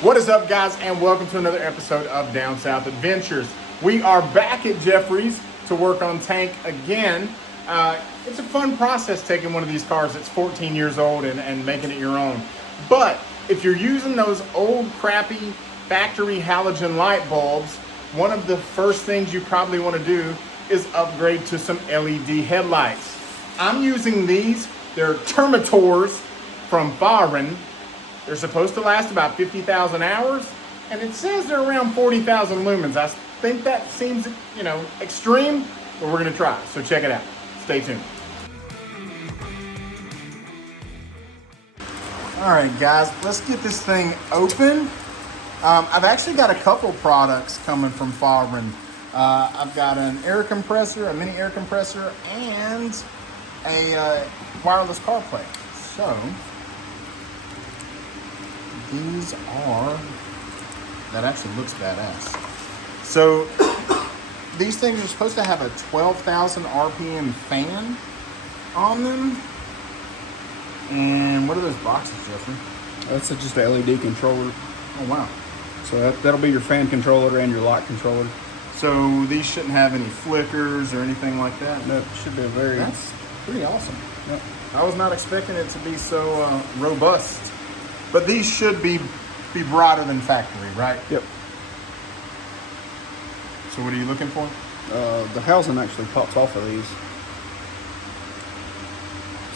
What is up, guys, and welcome to another episode of Down South Adventures. We are back at Jeffrey's to work on tank again. It's a fun process taking one of these cars that's 14 years old and making it your own. But if you're using those old crappy factory halogen light bulbs, one of the first things you probably want to do is upgrade to some LED headlights. I'm using these. They're Termitors from FAHREN. They're supposed to last about 50,000 hours, and it says they're around 40,000 lumens. I think that seems, extreme, but we're gonna try. So check it out. Stay tuned. All right, guys, let's get this thing open. I've actually got a couple products coming from FAHREN. I've got an air compressor, a mini air compressor, and a wireless CarPlay. So these are, that actually looks badass. So these things are supposed to have a 12,000 RPM fan on them. And what are those boxes, Jeffrey? That's just an LED controller. Oh, wow. So that'll be your fan controller and your light controller. So these shouldn't have any flickers or anything like that? No, it should be That's pretty awesome. Yep. I was not expecting it to be so robust. But these should be broader than factory, right? Yep. So what are you looking for? The housing actually pops off of these.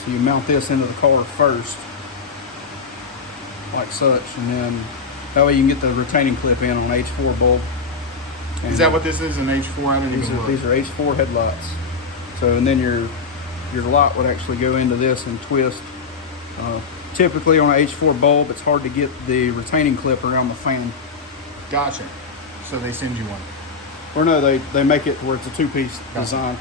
So you mount this into the car first, like such, and then that way you can get the retaining clip in on an H4 bulb. And Is that what this is, an H4? I didn't even look. These are H4 headlights. So, and then your light would actually go into this and twist. Typically on an H4 bulb, it's hard to get the retaining clip around the fan. Gotcha. So they send you one. Or no, they make it to where it's a two-piece design.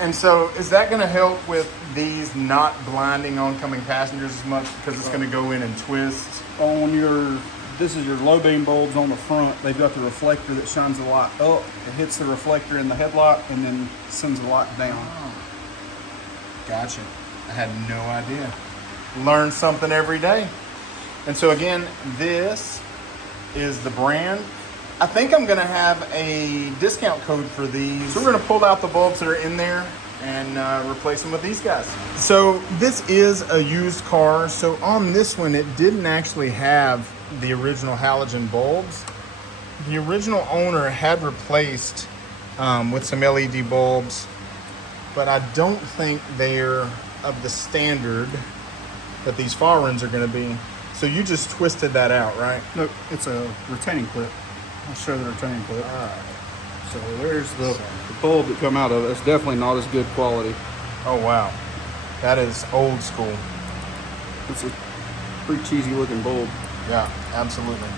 And so is that going to help with these not blinding oncoming passengers as much because it's going to go in and twist? This is your low beam bulbs on the front. They've got the reflector that shines the light up. It hits the reflector in the headlight and then sends the light down. Oh. Gotcha. I had no idea. Learn something every day. And so again, this is the brand. I think I'm gonna have a discount code for these. So we're gonna pull out the bulbs that are in there and replace them with these guys. So this is a used car. So on this one, it didn't actually have the original halogen bulbs. The original owner had replaced with some LED bulbs, but I don't think they're of the standard that these FAHRENs are going to be. So you just twisted that out, right? Nope, it's a retaining clip. I'll show the retaining clip. All right. So there's the bulb that come out of it. It's definitely not as good quality. Oh, wow. That is old school. It's a pretty cheesy looking bulb. Yeah, absolutely.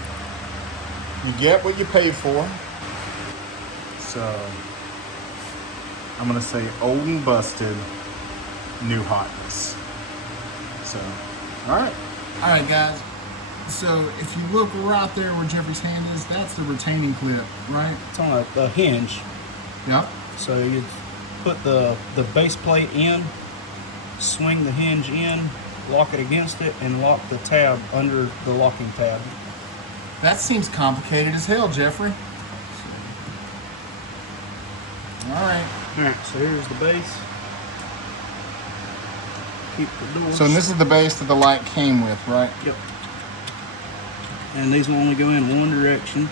You get what you pay for. So I'm going to say old and busted, new hotness. So, all right, guys. So if you look right there where Jeffrey's hand is, that's the retaining clip, right? It's on a hinge. Yep. So you put the base plate in, swing the hinge in, lock it against it, and lock the tab under the locking tab. That seems complicated as hell, Jeffrey. All right. All right, so here's the base. Keep the doors. So this is the base that the light came with, right? Yep. And these will only go in one direction.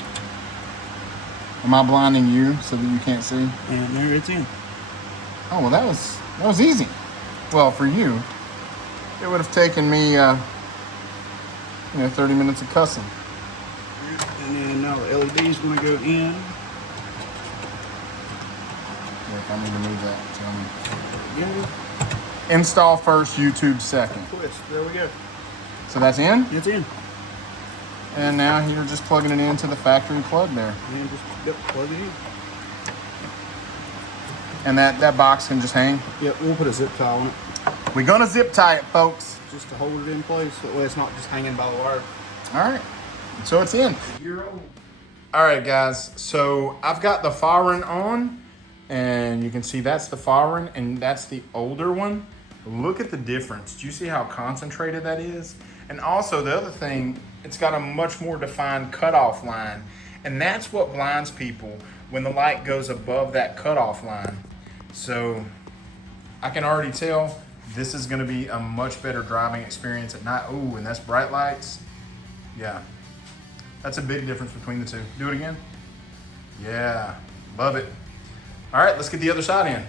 Am I blinding you so that you can't see? And there it's in. Oh, well, that was easy. Well, for you, it would have taken me, 30 minutes of cussing. And then now the LED is going to go in. Look, I need to move that. Tell me. Yeah. Install first, YouTube second. Twist. There we go. So that's in? It's in. And now you're just plugging it into the factory plug there. And just plug it in. And that box can just hang? Yep, we'll put a zip tie on it. We're gonna zip tie it, folks. Just to hold it in place, so that way it's not just hanging by the wire. All right, so it's in. All right, guys, so I've got the FAHREN on, and you can see that's the FAHREN, and that's the older one. Look at the difference. Do you see how concentrated that is? And also the other thing, It's got a much more defined cutoff line. And that's what blinds people when the light goes above that cutoff line. So I can already tell this is gonna be a much better driving experience at night. Oh, and that's bright lights. Yeah, that's a big difference between the two. Do it again. Yeah, love it. All right, let's get the other side in.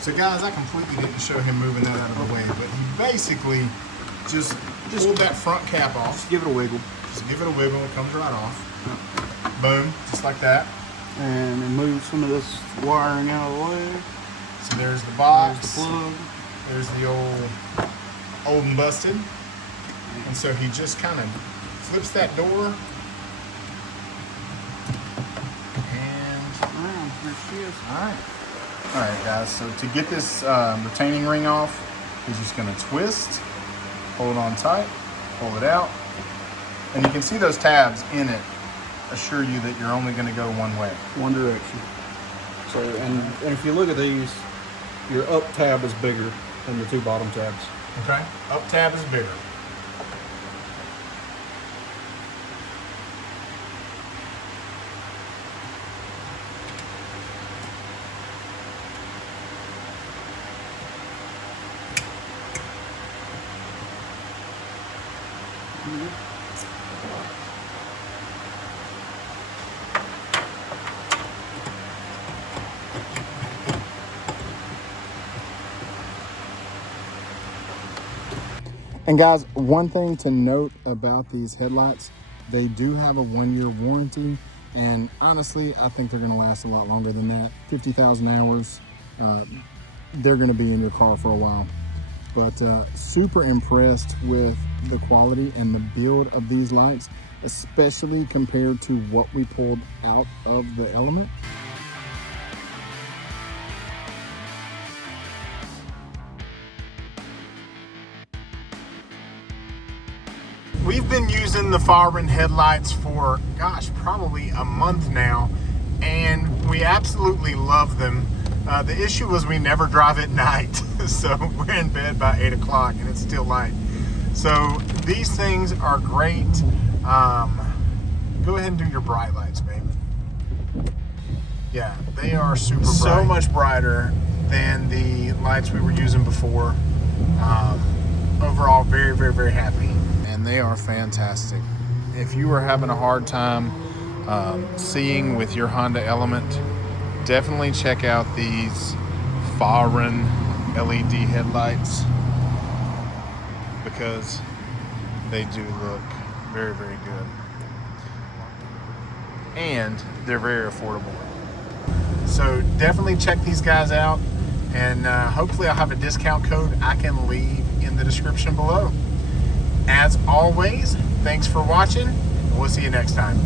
So guys, I completely didn't show him moving that out of the way, but he basically just pulled that front cap off. Give it a wiggle. Just give it a wiggle, it comes right off. Boom, just like that. And then move some of this wiring out of the way. So there's the box. There's the plug. There's the old and busted. And so he just kind of flips that door. And there she is. all right guys, so to get this retaining ring off, he's just gonna twist, hold on tight, pull it out. And you can see those tabs in it assure you that you're only gonna go one way. One direction. So, and if you look at these, your up tab is bigger than the two bottom tabs. Okay, up tab is bigger. And guys, one thing to note about these headlights, they do have a 1-year warranty, and honestly, I think they're gonna last a lot longer than that. 50,000 hours, they're gonna be in your car for a while. But super impressed with the quality and the build of these lights, especially compared to what we pulled out of the Element. We've been using the FAHREN headlights for, gosh, probably a month now, and we absolutely love them. The issue was we never drive at night, so we're in bed by 8 o'clock and it's still light. So these things are great. Go ahead and do your bright lights, baby. Yeah, they are super bright. So much brighter than the lights we were using before. Overall, very, very, very happy. And they are fantastic. If you are having a hard time seeing with your Honda Element, definitely check out these FAHREN LED headlights, because they do look very, very good. And they're very affordable. So definitely check these guys out, and hopefully I'll have a discount code I can leave in the description below. As always, thanks for watching, and we'll see you next time.